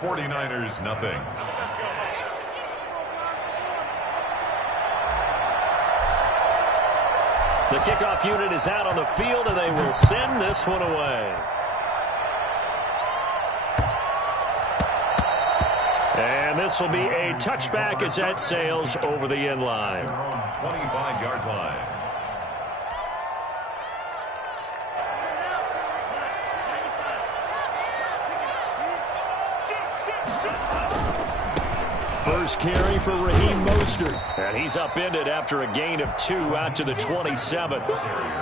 49ers, nothing. The kickoff unit is out on the field, and they will send this one away. And this will be a touchback as that sails over the end line. 25-yard line. First carry for Raheem Mostert. And he's upended after a gain of 2 out to the 27.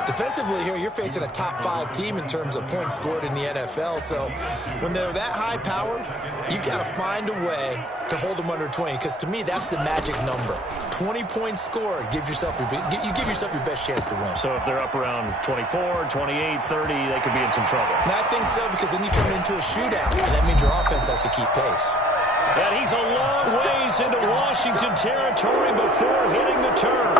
Defensively here, you're facing a top 5 team in terms of points scored in the NFL. So when they're that high power, you got to find a way to hold them under 20. Because to me, that's the magic number. 20 points scored, you give yourself your best chance to win. So if they're up around 24, 28, 30, they could be in some trouble. And I think so, because then you turn it into a shootout. And that means your offense has to keep pace. And he's a long ways into Washington territory before hitting the turf.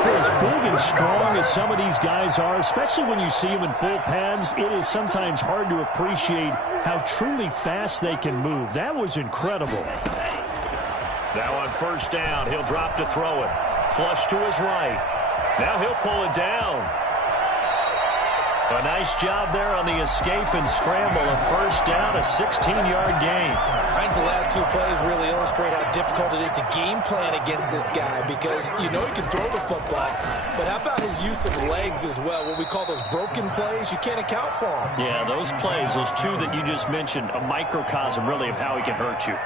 For as big and strong as some of these guys are, especially when you see them in full pads, it is sometimes hard to appreciate how truly fast they can move. That was incredible. Now on first down, he'll drop to throw it. Flush to his right. Now he'll pull it down. A nice job there on the escape and scramble. A first down, a 16-yard gain. I think the last 2 plays really illustrate how difficult it is to game plan against this guy, because you know he can throw the football, but how about his use of legs as well? What we call those broken plays, you can't account for them. Yeah, those plays, those 2 that you just mentioned, a microcosm really of how he can hurt you.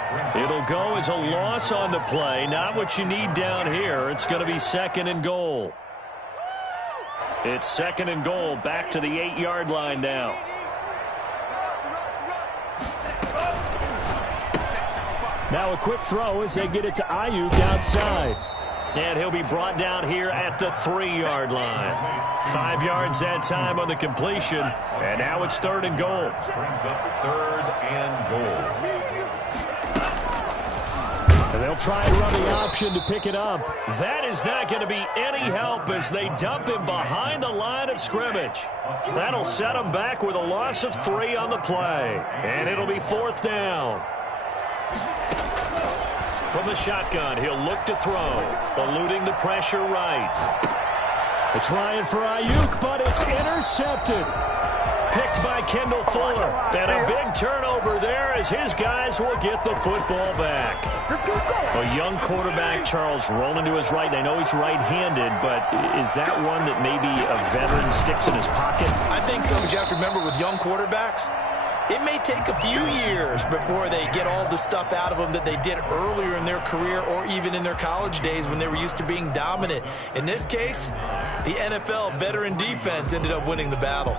It'll go as a loss on the play, not what you need down here. It's going to be 2nd and goal. It's 2nd and goal, back to the 8-yard line now. Now a quick throw as they get it to Ayuk outside. And he'll be brought down here at the 3-yard line. 5 yards that time on the completion. And now it's 3rd and goal. Brings up 3rd and goal. And they'll try and run the option to pick it up. That is not going to be any help as they dump him behind the line of scrimmage. That'll set him back with a loss of 3 on the play. And it'll be 4th down. From the shotgun, he'll look to throw. Eluding the pressure right. They're trying for Ayuk, but it's intercepted. Picked by Kendall Fuller. And a big turnover there as his guys will get the football back. A young quarterback, Charles, rolling to his right. I know he's right-handed, but is that one that maybe a veteran sticks in his pocket? I think so, but you have to remember with young quarterbacks, it may take a few years before they get all the stuff out of them that they did earlier in their career or even in their college days when they were used to being dominant. In this case, the NFL veteran defense ended up winning the battle.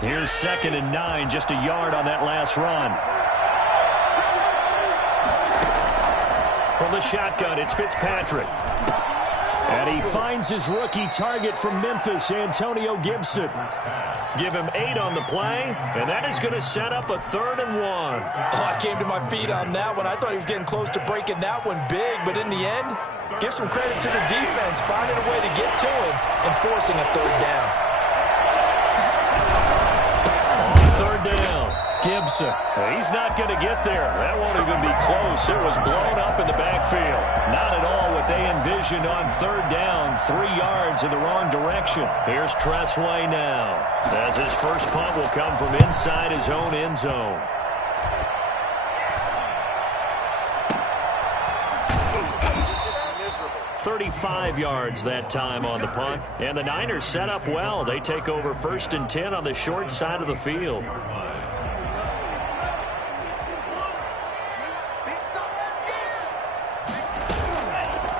Here's 2nd and 9, just a yard on that last run. From the shotgun, it's Fitzpatrick. And he finds his rookie target from Memphis, Antonio Gibson. Give him 8 on the play, and that is going to set up a 3rd and 1. Oh, I came to my feet on that one. I thought he was getting close to breaking that one big, but in the end, give some credit to the defense, finding a way to get to him and forcing a 3rd down. Down. Gibson. He's not going to get there. That won't even be close. It was blown up in the backfield. Not at all what they envisioned on 3rd down. 3 yards in the wrong direction. Here's Tressway now, as his first punt will come from inside his own end zone. .35 yards that time on the punt. And the Niners set up well. They take over 1st and 10 on the short side of the field.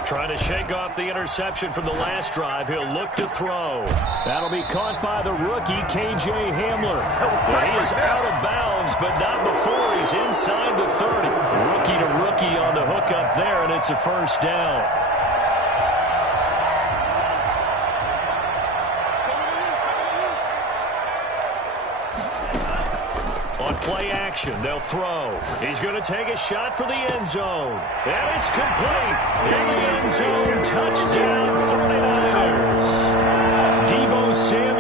Trying to shake off the interception from the last drive. He'll look to throw. That'll be caught by the rookie, K.J. Hamler. And he is out of bounds, but not before he's inside the 30. Rookie to rookie on the hook up there, and it's a 1st down. On play action, they'll throw. He's going to take a shot for the end zone. And it's complete. In the end zone, touchdown 49ers. Deebo Samuel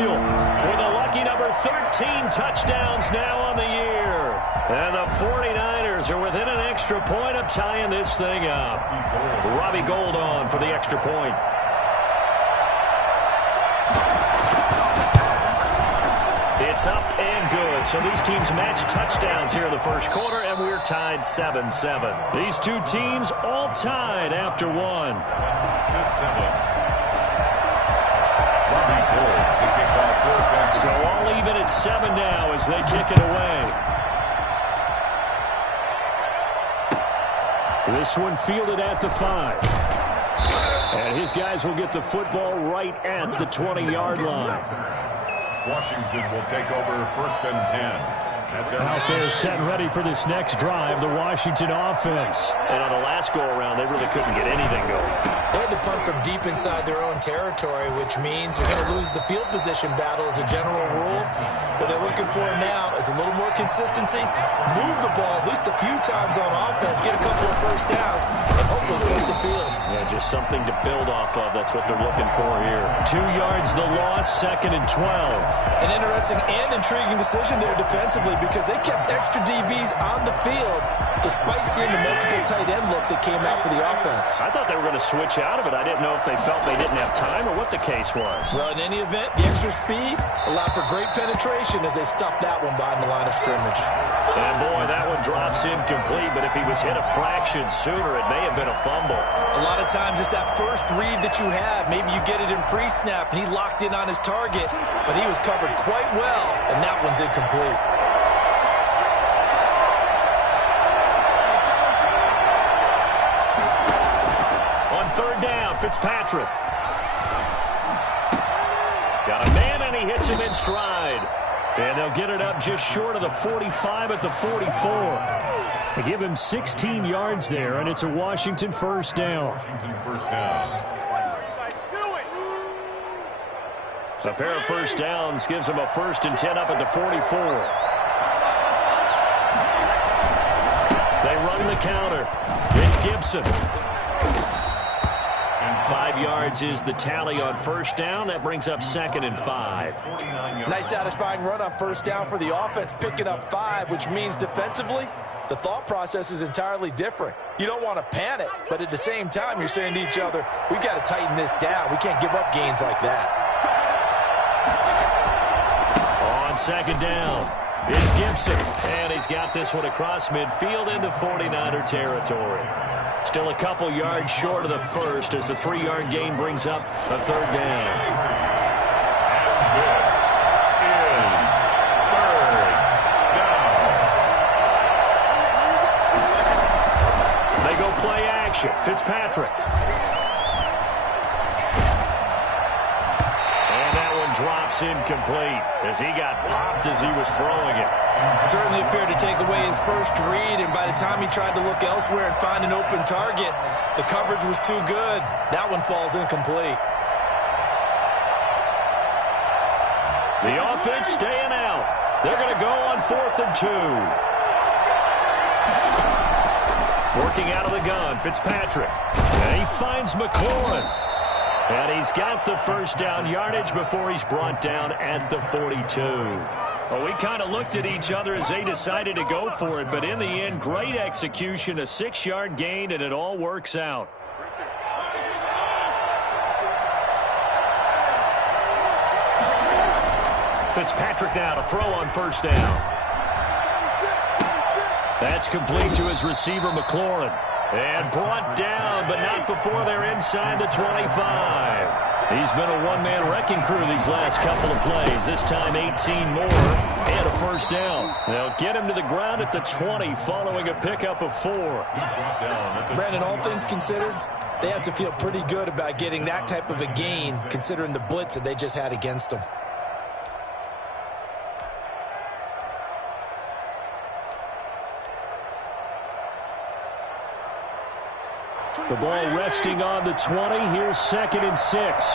14 touchdowns now on the year. And the 49ers are within an extra point of tying this thing up. Robbie Gould on for the extra point. It's up and good. So these teams match touchdowns here in the first quarter, and we're tied 7-7. These two teams all tied after one. 7-7. Robbie Gould to kick off first and So all even at 7 now as they kick it away. This one fielded at the 5. And his guys will get the football right at the 20-yard line. Washington will take over first and 10. Out there set and ready for this next drive, the Washington offense. And on the last go-around, they really couldn't get anything going. They had to punt from deep inside their own territory, which means they're going to lose the field position battle as a general rule. What they're looking for now is a little more consistency, move the ball at least a few times on offense, get a couple of first downs, and hopefully flip the field. Yeah, just something to build off of. That's what they're looking for here. 2 yards the loss, 2nd and 12. An interesting and intriguing decision there defensively because they kept extra DBs on the field despite seeing the multiple tight end look that came out for the offense. I thought they were going to switch out of it. I didn't know if they felt they didn't have time or what the case was. Well, in any event, the extra speed allowed for great penetration as they stuffed that one behind the line of scrimmage. And boy, that one drops incomplete, but if he was hit a fraction sooner, it may have been a fumble. A lot of times it's that first read that you have. Maybe you get it in pre-snap, and he locked in on his target, but he was covered quite well, and that one's incomplete. On 3rd down, Fitzpatrick. Got a man, and he hits him in stride. And they'll get it up just short of the 45 at the 44. They give him 16 yards there, and it's a Washington first down. Washington first down. A pair of first downs gives them a 1st and 10 up at the 44. They run the counter. It's Gibson. 5 yards is the tally on first down. That brings up 2nd and 5. Nice satisfying run on first down for the offense, picking up 5, which means defensively, the thought process is entirely different. You don't want to panic, but at the same time, you're saying to each other, we've got to tighten this down. We can't give up gains like that. On 2nd down, it's Gibson. And he's got this one across midfield into 49er territory. Still a couple yards short of the first as the 3-yard gain brings up a 3rd down. This is 3rd down. They go play action. Fitzpatrick. And that one drops incomplete as he got popped as he was throwing it. Certainly appeared to take away his first read, and by the time he tried to look elsewhere and find an open target, the coverage was too good. That one falls incomplete. The offense staying out. They're going to go on 4th and 2. Working out of the gun, Fitzpatrick. And he finds McLaurin. And he's got the first down yardage before he's brought down at the 42. Well, we kind of looked at each other as they decided to go for it, but in the end, great execution, a 6-yard gain, and it all works out. Fitzpatrick now to throw on first down. That's complete to his receiver, McLaurin. And brought down, but not before they're inside the 25. He's been a one-man wrecking crew these last couple of plays. This time 18 more and a first down. They'll get him to the ground at the 20 following a pickup of 4. Brandon, all things considered, they have to feel pretty good about getting that type of a gain considering the blitz that they just had against them. The ball resting on the 20. Here's 2nd and 6.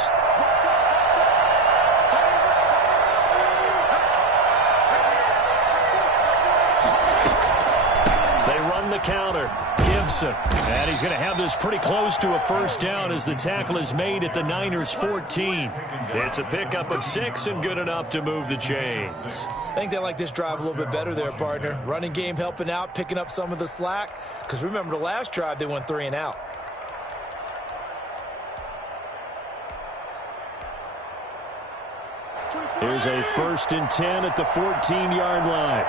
They run the the counter. Gibson. And he's going to have this pretty close to a first down as the tackle is made at the Niners' 14. It's a pickup of 6 and good enough to move the chains. I think they like this drive a little bit better there, partner. Running game helping out, picking up some of the slack. Because remember the last drive, they went 3 and out. Here's a 1st and 10 at the 14-yard line.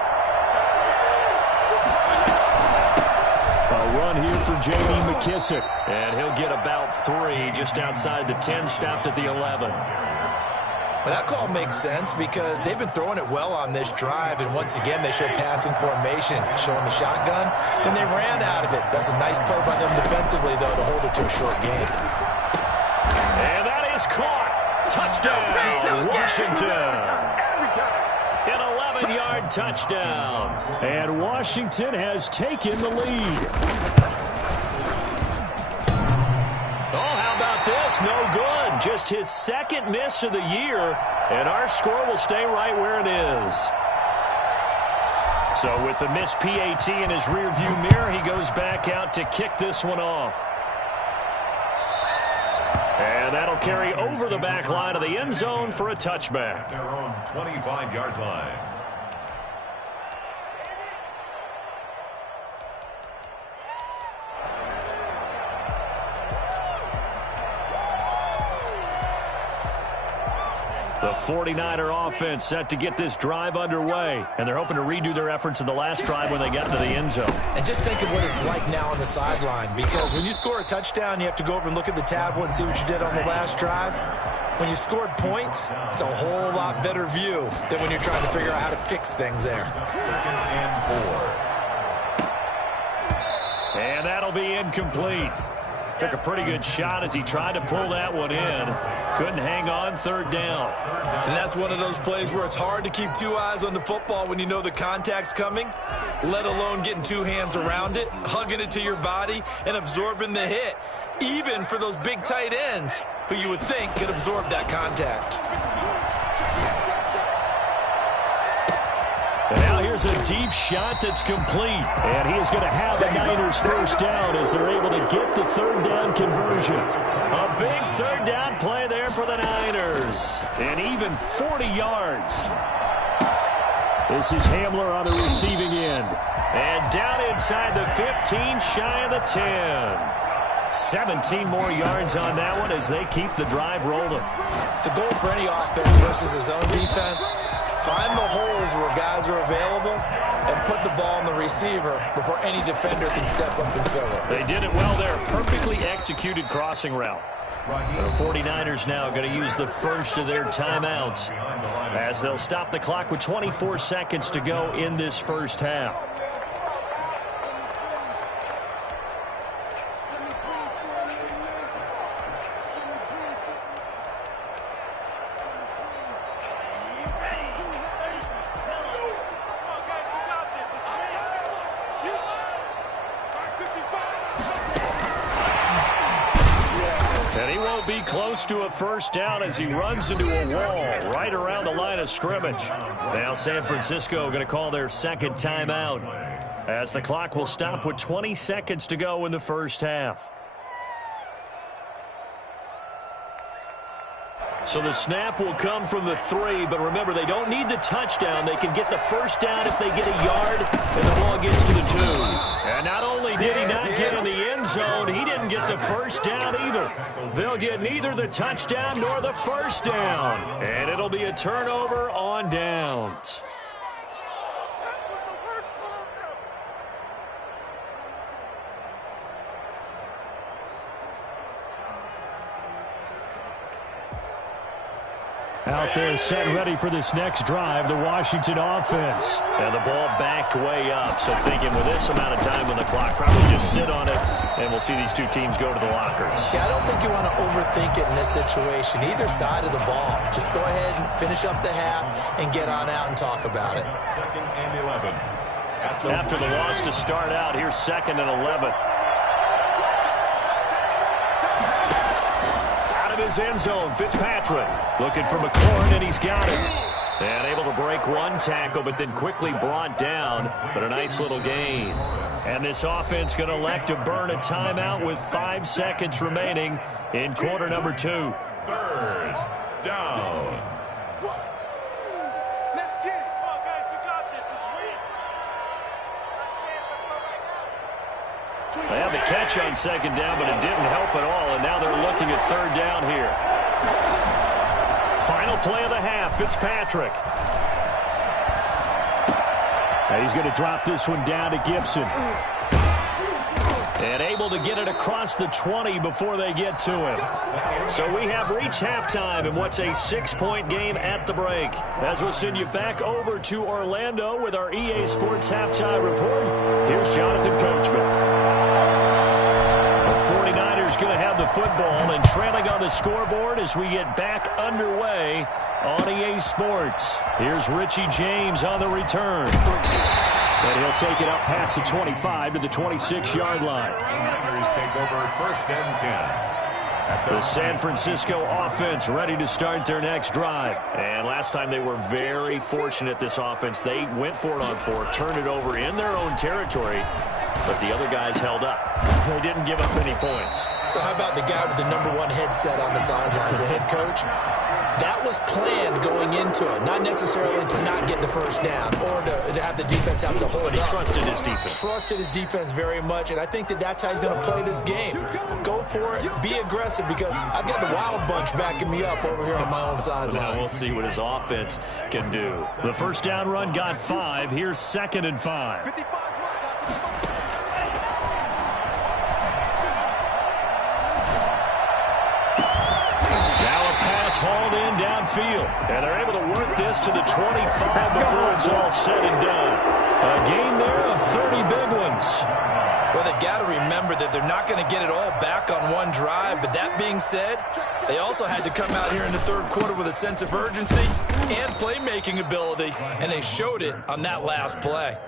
A run here for J.D. McKissic. And he'll get about 3 just outside the 10, stopped at the 11. But that call makes sense because they've been throwing it well on this drive, and once again they showed passing formation, showing the shotgun. Then they ran out of it. That's a nice play by them defensively, though, to hold it to a short game. And that is caught. Touchdown, Washington. An 11-yard touchdown. And Washington has taken the lead. Oh, how about this? No good. Just his 2nd miss of the year, and our score will stay right where it is. So with the missed PAT in his rearview mirror, he goes back out to kick this one off. And that'll carry over the back line of the end zone for a touchback. Their own 25-yard line. The 49er offense set to get this drive underway, and they're hoping to redo their efforts in the last drive when they got into the end zone. And just think of what it's like now on the sideline, because when you score a touchdown, you have to go over and look at the tablet and see what you did on the last drive. When you scored points, it's a whole lot better view than when you're trying to figure out how to fix things there. 2nd and 4. And that'll be incomplete. Took a pretty good shot as he tried to pull that one in. Couldn't hang on, 3rd down. And that's one of those plays where it's hard to keep 2 eyes on the football when you know the contact's coming, let alone getting 2 hands around it, hugging it to your body, and absorbing the hit, even for those big tight ends who you would think could absorb that contact. And now here's a deep shot that's complete. And he is going to have a Niners first down as they're able to get the 3rd down conversion. A big 3rd down play there for the Niners. And even 40 yards. This is Hamler on the receiving end. And down inside the 15, shy of the 10. 17 more yards on that one as they keep the drive rolling. The goal for any offense versus his own defense, find the holes where guys are available and put the ball on the receiver before any defender can step up and fill it. They did it well there. Perfectly executed crossing route. The 49ers now going to use the first of their timeouts as they'll stop the clock with 24 seconds to go in this first half. Close to a first down as he runs into a wall right around the line of scrimmage. Now San Francisco going to call their 2nd timeout as the clock will stop with 20 seconds to go in the first half. So the snap will come from the 3, but remember, they don't need the touchdown. They can get the first down if they get a yard, and the ball gets to the 2. And not only did he not get in the end zone, he didn't get the first down either. They'll get neither the touchdown nor the first down, and it'll be a turnover on downs. Out there set ready for this next drive, the Washington offense. And the ball backed way up, so thinking with this amount of time on the clock, probably just sit on it, and we'll see these two teams go to the lockers. Yeah, I don't think you want to overthink it in this situation, either side of the ball. Just go ahead and finish up the half and get on out and talk about it. 2nd and 11. After the loss to start out, here's 2nd and 11. His end zone, Fitzpatrick looking for McLaurin, and he's got it. And able to break one tackle, but then quickly brought down. But a nice little gain. And this offense going to elect to burn a timeout with 5 seconds remaining in quarter number 2. 3rd down. Let's get it. Come on, guys. You got this. It's weak. They had the catch on 2nd down, but it didn't help at all, and now they're looking at 3rd down here. Final play of the half, Fitzpatrick. And he's going to drop this one down to Gibson. And able to get it across the 20 before they get to him. So we have reached halftime in what's a 6-point game at the break. As we'll send you back over to Orlando with our EA Sports Halftime Report, here's Jonathan Coachman. The 49ers going to have the football and trailing on the scoreboard as we get back underway on EA Sports. Here's Richie James on the return. And he'll take it up past the 25 to the 26-yard line. Niners take over 1st and 10. The San Francisco offense ready to start their next drive. And last time they were very fortunate, this offense. They went for it on 4, turned it over in their own territory, but the other guys held up. They didn't give up any points. So how about the guy with the #1 headset on the sidelines, the head coach? That was planned going into it, not necessarily to not get the 1st down or to have the defense have to hold But he up. trusted his defense. Trusted his defense very much, and I think that's how he's going to play this game. Go for it, be aggressive, because I've got the Wild Bunch backing me up over here on my own Now sideline. we'll see what his offense can do. The 1st down run got 5. Here's 2nd and 5. 55. Hauled in downfield, and they're able to work this to the 25 before it's all said and done. A gain there of 30 big ones. Well, they've got to remember that they're not going to get it all back on one drive, but that being said, they also had to come out here in the 3rd quarter with a sense of urgency and playmaking ability, and they showed it on that last play.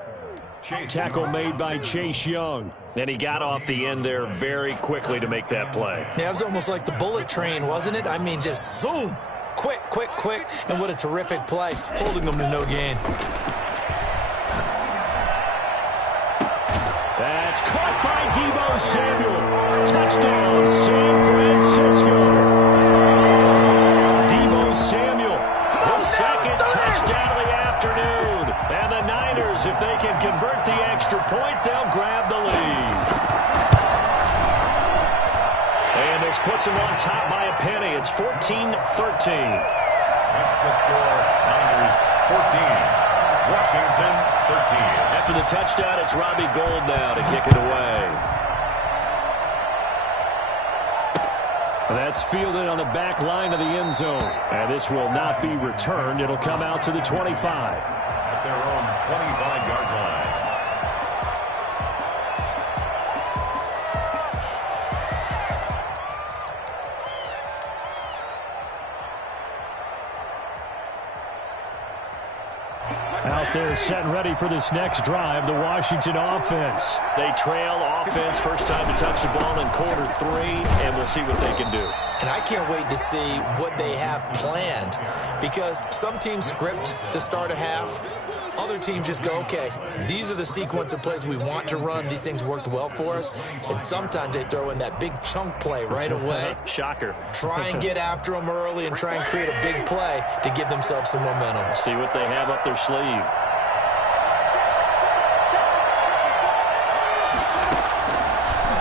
Tackle made by Chase Young. And he got off the end there very quickly to make that play. Yeah, it was almost like the bullet train, wasn't it? I mean, just zoom. Quick, quick, quick. And what a terrific play, holding them to no gain. That's caught by Deebo Samuel. Touchdown, San Francisco. Deebo Samuel, the 2nd touchdown of the afternoon. And the Niners, if they can convert the extra point, they'll grab the lead. And this puts them on top by a penny. It's 14-13. That's the score. Niners 14. Washington 13. After the touchdown, it's Robbie Gould now to kick it away. That's fielded on the back line of the end zone. And this will not be returned. It'll come out to the 25. At their own 25-yard line. Out there set and ready for this next drive, the Washington offense. They trail offense, first time to touch the ball in quarter 3, and we'll see what they can do. And I can't wait to see what they have planned, because some teams script to start a half. Other teams just go, okay, these are the sequence of plays we want to run. These things worked well for us. And sometimes they throw in that big chunk play right away. Shocker. Try and get after them early and try and create a big play to give themselves some momentum. See what they have up their sleeve.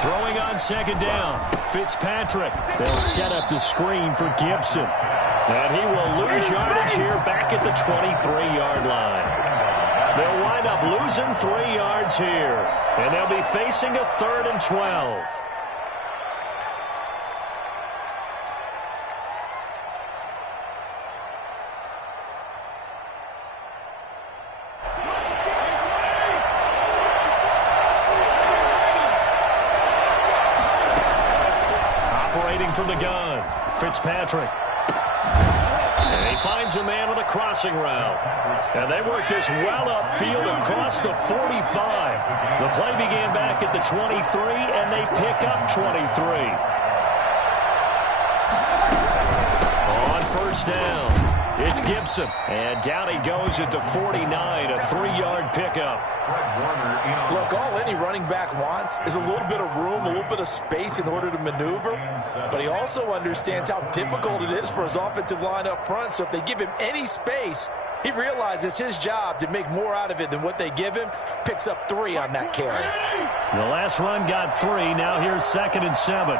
Throwing on 2nd down. Fitzpatrick. They'll set up the screen for Gibson. And he will lose yardage here back at the 23-yard line. They'll wind up losing 3 yards here. And they'll be facing a 3rd and 12. Operating from the gun, Fitzpatrick. And he finds a man with a crossing route. And they work this well upfield across the 45. The play began back at the 23, and they pick up 23. On 1st down, It's Gibson. And down he goes at the 49, a 3-yard pickup. Look, all any running back wants is a little bit of room, a little bit of space in order to maneuver. But he also understands how difficult it is for his offensive line up front. So if they give him any space, he realizes his job to make more out of it than what they give him. Picks up 3 on that carry. The last run got 3. Now here's 2nd and 7.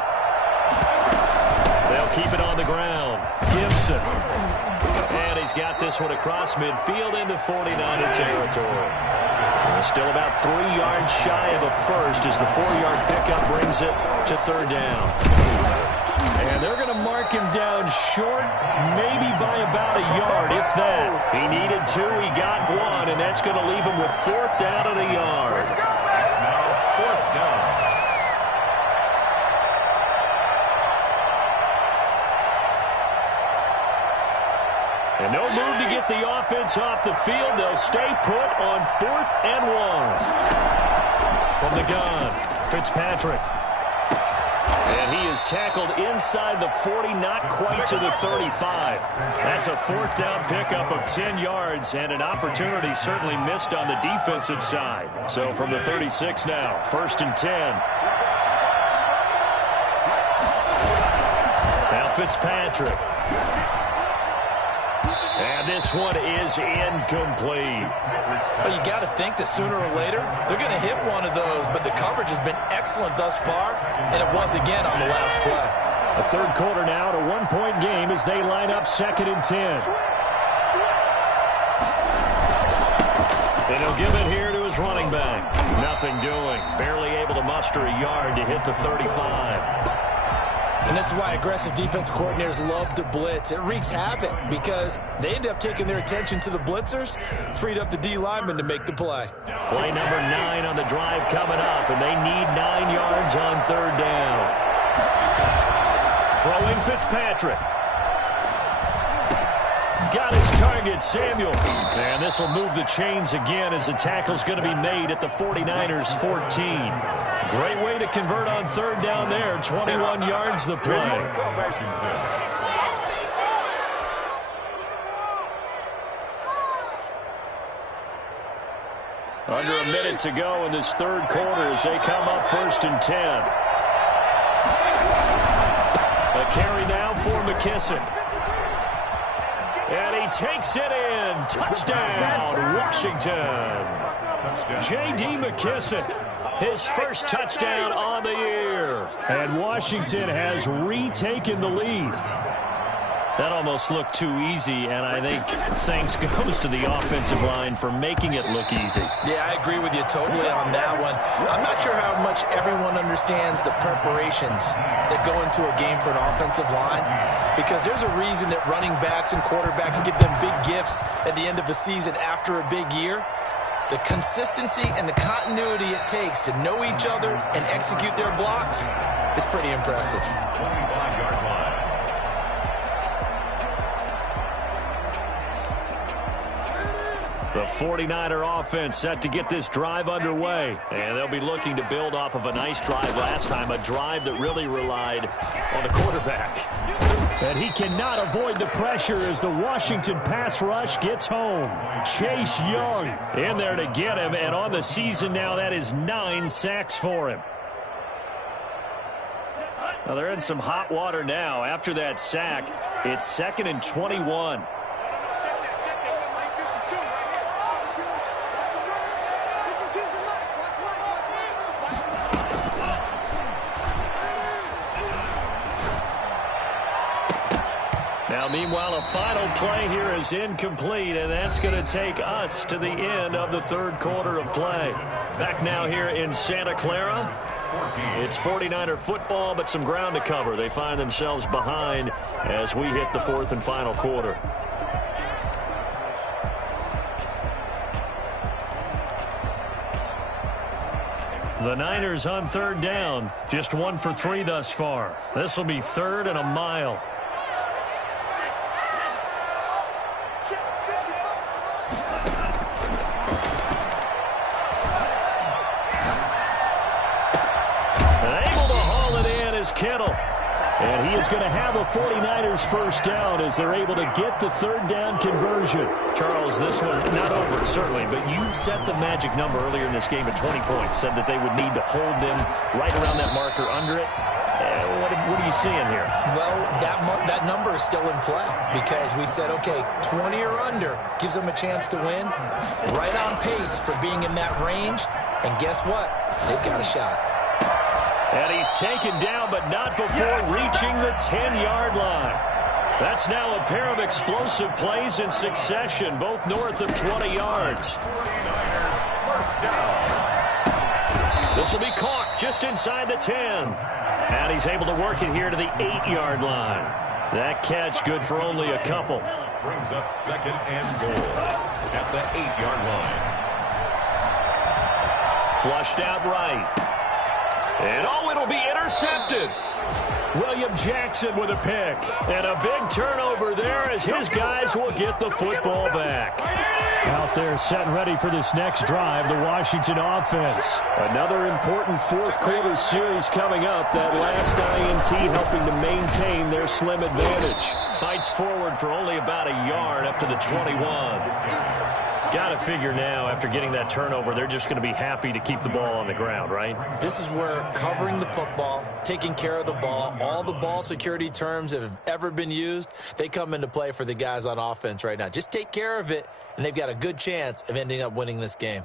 They'll keep it on the ground. Gibson. And he's got this one across midfield into 49er territory. Still about 3 yards shy of a first as the 4-yard pickup brings it to 3rd down. And they're going to mark him down short, maybe by about a yard, if that. He needed 2, he got 1, and that's going to leave him with 4th down and a yard. It's now 4th down. And no move to get the offense off the field. They'll stay put on 4th and 1. From the gun, Fitzpatrick. And he is tackled inside the 40, not quite to the 35. That's a 4th down pickup of 10 yards and an opportunity certainly missed on the defensive side. So from the 36 now, 1st and 10. Now Fitzpatrick. And this one is incomplete. Well, you got to think that sooner or later they're going to hit one of those, but the coverage has been excellent thus far, and it was again on the last play. The 3rd quarter now at a 1-point game as they line up 2nd and 10. And he'll give it here to his running back. Nothing doing. Barely able to muster a yard to hit the 35. And this is why aggressive defense coordinators love to blitz. It wreaks havoc because they end up taking their attention to the blitzers, freed up the D lineman to make the play. Play number 9 on the drive coming up, and they need 9 yards on 3rd down. Throwing Fitzpatrick. Got his target, Samuel. And this will move the chains again as the tackle's going to be made at the 49ers 14. Great way to convert on 3rd down there. 21 yards the play. Under a minute to go in this 3rd quarter as they come up 1st and 10. A carry now for McKissick. And he takes it in. Touchdown, Washington. J.D. McKissick, his first touchdown on the year. And Washington has retaken the lead. That almost looked too easy, and I think thanks goes to the offensive line for making it look easy. Yeah, I agree with you totally on that one. I'm not sure how much everyone understands the preparations that go into a game for an offensive line, because there's a reason that running backs and quarterbacks give them big gifts at the end of the season after a big year. The consistency and the continuity it takes to know each other and execute their blocks is pretty impressive. 25-yard line. The 49er offense set to get this drive underway. And they'll be looking to build off of a nice drive last time, a drive that really relied on the quarterback. And he cannot avoid the pressure as the Washington pass rush gets home. Chase Young in there to get him, and on the season now, that is 9 sacks for him. Now they're in some hot water now. After that sack, it's 2nd and 21. Now, meanwhile, a final play here is incomplete, and that's going to take us to the end of the 3rd quarter of play. Back now here in Santa Clara. It's 49er football, but some ground to cover. They find themselves behind as we hit the 4th and final quarter. The Niners on 3rd down. Just 1 for 3 thus far. This will be 3rd and a mile. Kittle. And he is going to have a 49ers first down as they're able to get the third down conversion. Charles, this one not over, certainly, but you set the magic number earlier in this game at 20 points, said that they would need to hold them right around that marker under it. What are you seeing here? Well, that number is still in play because we said, okay, 20 or under gives them a chance to win. Right on pace for being in that range. And guess what? They've got a shot. And he's taken down, but not before reaching the 10-yard line. That's now a pair of explosive plays in succession, both north of 20 yards. This will be caught just inside the 10. And he's able to work it here to the 8-yard line. That catch good for only a couple. Brings up second and goal at the 8-yard line. Flushed out right. And it'll be intercepted. William Jackson with a pick. And a big turnover there as his guys will get the football back. Out there set and ready for this next drive, the Washington offense. Another important fourth quarter series coming up. That last INT helping to maintain their slim advantage. Fights forward for only about a yard up to the 21. Got to figure now, after getting that turnover, they're just going to be happy to keep the ball on the ground, right? This is where covering the football, taking care of the ball, all the ball security terms that have ever been used, they come into play for the guys on offense right now. Just take care of it, and they've got a good chance of ending up winning this game.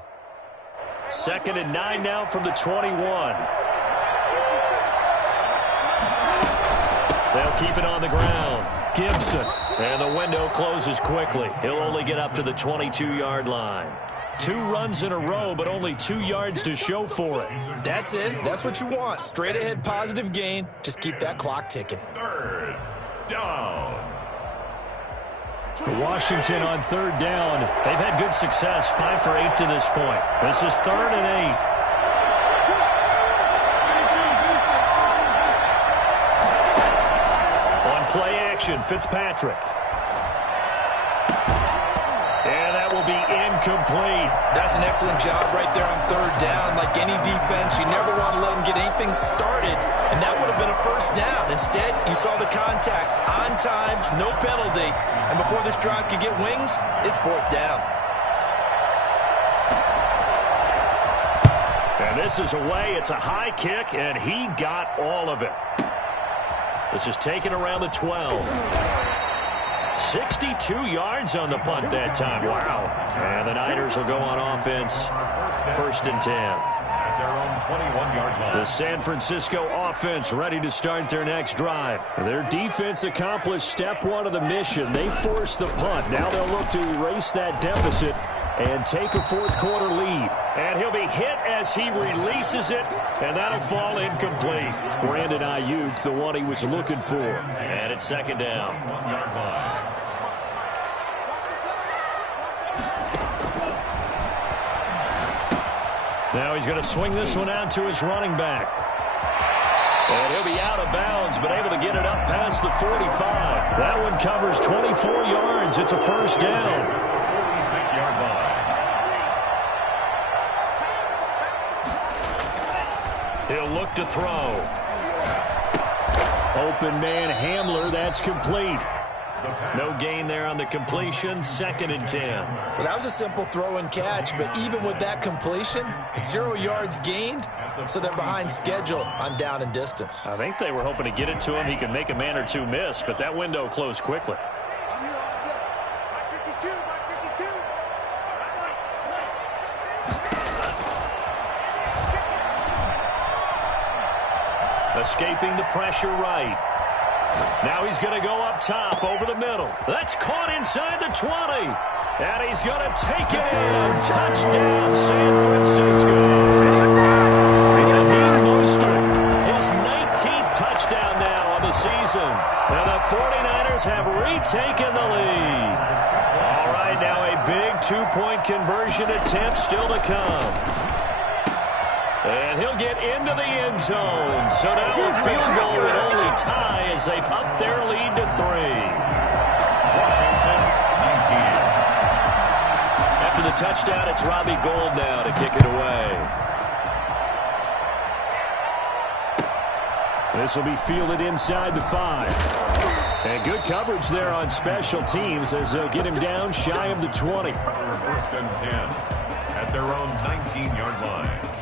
2nd and 9 now from the 21. They'll keep it on the ground. Gibson. And the window closes quickly. He'll only get up to the 22-yard line. 2 runs in a row, but only 2 yards to show for it. That's it. That's what you want. Straight ahead positive gain. Just keep that clock ticking. Third down. Washington on third down. They've had good success, 5 for 8 to this point. This is 3rd and 8. Play action, Fitzpatrick. And that will be incomplete. That's an excellent job right there on third down. Like any defense, you never want to let them get anything started, and that would have been a first down. Instead, you saw the contact on time, no penalty, and before this drive could get wings, it's 4th down. And this is away. It's a high kick, and he got all of it. This is taken around the 12. 62 yards on the punt that time. Wow. And the Niners will go on offense. 1st and 10. At their own 21-yard line. The San Francisco offense ready to start their next drive. Their defense accomplished step 1 of the mission. They forced the punt. Now they'll look to erase that deficit and take a fourth quarter lead. And he'll be hit as he releases it, and that'll fall incomplete. Brandon Ayuk, the one he was looking for. And it's 2nd down. 1-yard line. Now he's going to swing this one out to his running back. And he'll be out of bounds, but able to get it up past the 45. That one covers 24 yards. It's a first down. 46-yard line. He'll look to throw. Open man Hamler, that's complete. No gain there on the completion, 2nd and 10. Well, that was a simple throw and catch, but even with that completion, 0 yards gained, so they're behind schedule on down and distance. I think they were hoping to get it to him. He could make a man or two miss, but that window closed quickly. Escaping the pressure right. Now he's going to go up top over the middle. That's caught inside the 20. And he's going to take it in. Touchdown, San Francisco. Raheem Mostert, his 19th touchdown now on the season. And the 49ers have retaken the lead. All right, now a big 2-point conversion attempt still to come. And he'll get into the end zone. So now a field goal would only tie as they've upped their lead to 3. Washington, 19. After the touchdown, it's Robbie Gould now to kick it away. This will be fielded inside the 5. And good coverage there on special teams as they'll get him down shy of the 20. First and 10 at their own 19-yard line.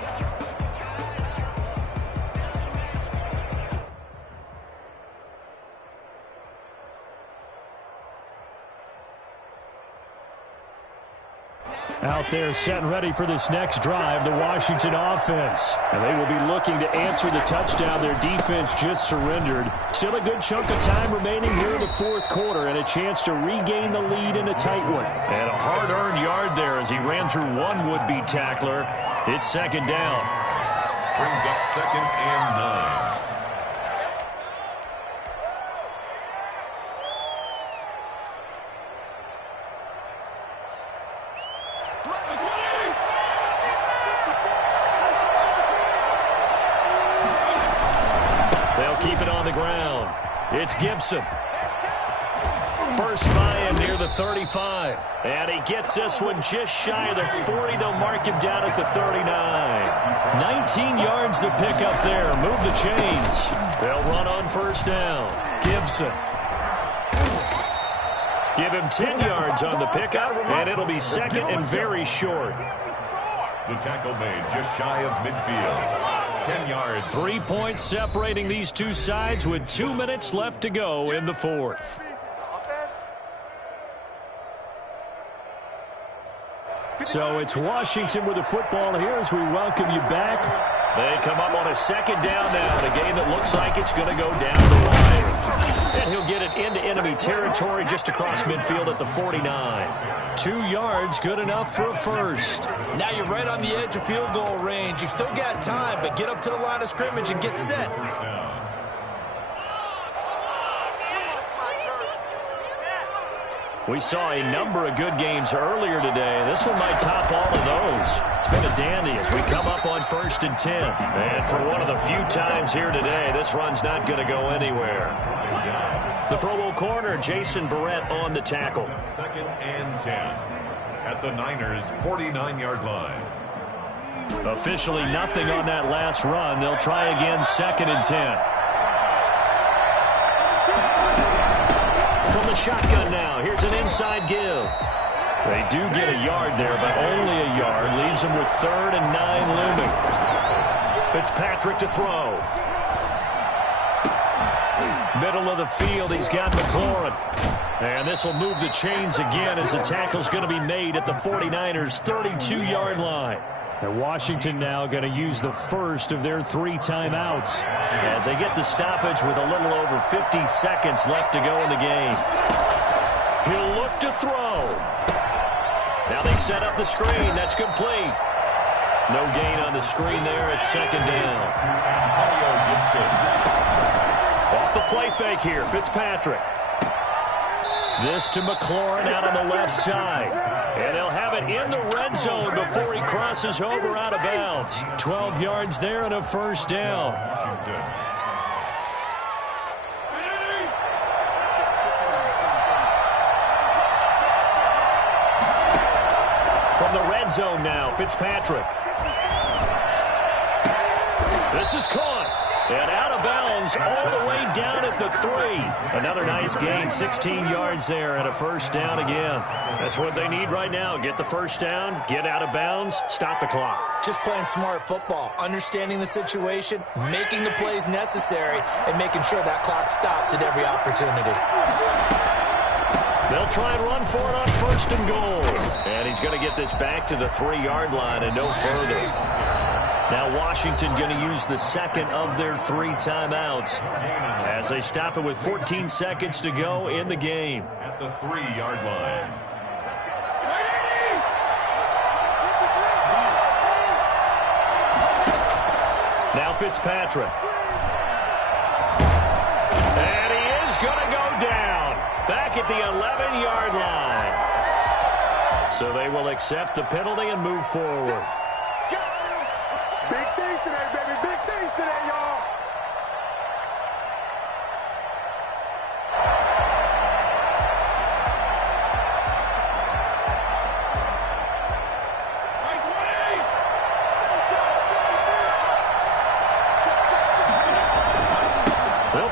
Out there set and ready for this next drive, the Washington offense. And they will be looking to answer the touchdown their defense just surrendered. Still a good chunk of time remaining here in the fourth quarter and a chance to regain the lead in a tight one. And a hard-earned yard there as he ran through one would-be tackler. It's second down. Brings up second and 9. Keep it on the ground. It's Gibson. First by him near the 35. And he gets this one just shy of the 40. They'll mark him down at the 39. 19 yards the pickup there. Move the chains. They'll run on first down. Gibson. Give him 10 yards on the pickup, and it'll be second and very short. The tackle made just shy of midfield. 10 yards. 3 points separating these two sides with 2 minutes left to go in the fourth. So it's Washington with the football here as we welcome you back. They come up on a second down now in a game that looks like it's going to go down the line. And he'll get it into enemy territory just across midfield at the 49. 2 yards, good enough for a first. Now you're right on the edge of field goal range. You've still got time, but get up to the line of scrimmage and get set. We saw a number of good games earlier today. This one might top all of those. It's been a dandy as we come up on first and 10. And for one of the few times here today, this run's not going to go anywhere. The Pro Bowl corner, Jason Verrett on the tackle. Second and 10 at the Niners' 49-yard line. Officially nothing on that last run. They'll try again second and 10. From the shotgun now, here's an inside give. They do get a yard there, but only a yard. Leaves them with 3rd and 9 looming. Fitzpatrick to throw. Middle of the field, he's got McLaurin. And this will move the chains again as the tackle's going to be made at the 49ers' 32-yard line. And Washington now going to use the first of their 3 timeouts as they get the stoppage with a little over 50 seconds left to go in the game. He'll look to throw. Now they set up the screen. That's complete. No gain on the screen there. It's second down. Antonio Gibson. Off the play fake here, Fitzpatrick. This to McLaurin out on the left side. And they'll have it in the red zone before he crosses over out of bounds. 12 yards there and a first down. From the red zone now, Fitzpatrick. This is caught. And out of bounds all the way down at the 3. Another nice gain, 16 yards there and a first down again. That's what they need right now. Get the first down, get out of bounds, stop the clock. Just playing smart football, understanding the situation, making the plays necessary, and making sure that clock stops at every opportunity. They'll try and run for it on first and goal. And he's going to get this back to the 3-yard line and no further. Now Washington going to use the second of their 3 timeouts as they stop it with 14 seconds to go in the game. At the 3-yard line. Now Fitzpatrick. And he is going to go down back at the 11-yard line. So they will accept the penalty and move forward. Big things today, baby. Big things today, y'all.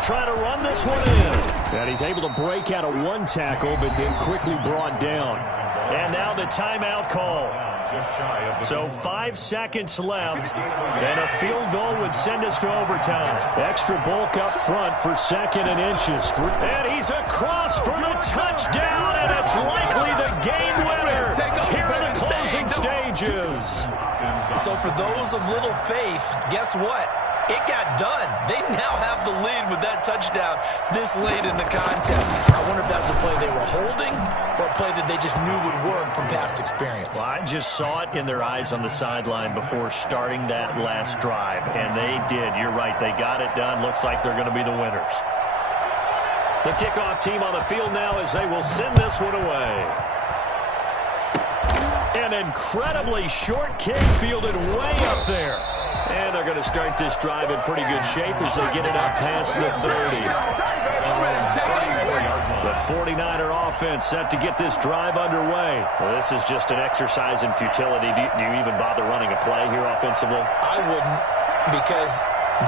try to run this one in. And he's able to break out of one tackle, but then quickly brought down. And now the timeout call. So 5 seconds left, and a field goal would send us to overtime. Extra bulk up front for 2nd and inches. And he's across for the touchdown, and it's likely the game winner here in the closing stages. So for those of little faith, guess what? It got done. They now have the lead with that touchdown this late in the contest. I wonder if that was a play they were holding or a play that they just knew would work from past experience. Well, I just saw it in their eyes on the sideline before starting that last drive, and they did. You're right. They got it done. Looks like they're going to be the winners. The kickoff team on the field now as they will send this one away. An incredibly short kick fielded way up there. And they're going to start this drive in pretty good shape as they get it up past the 30. The 49er offense set to get this drive underway. Well, this is just an exercise in futility. Do you even bother running a play here offensively? I wouldn't, because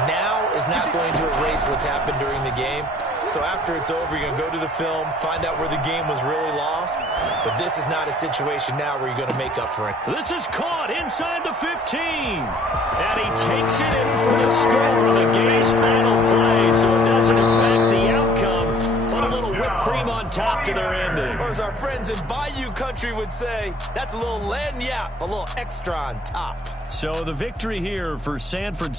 now is not going to erase what's happened during the game. So after it's over, you're going to go to the film, find out where the game was really lost. But this is not a situation now where you're going to make up for it. This is caught inside the 15. And he takes it in for the score on the game's final play. So it doesn't affect the outcome, but a little whipped cream on top to their ending. Or as our friends in Bayou Country would say, that's a little lagniappe, a little extra on top. So the victory here for Sanford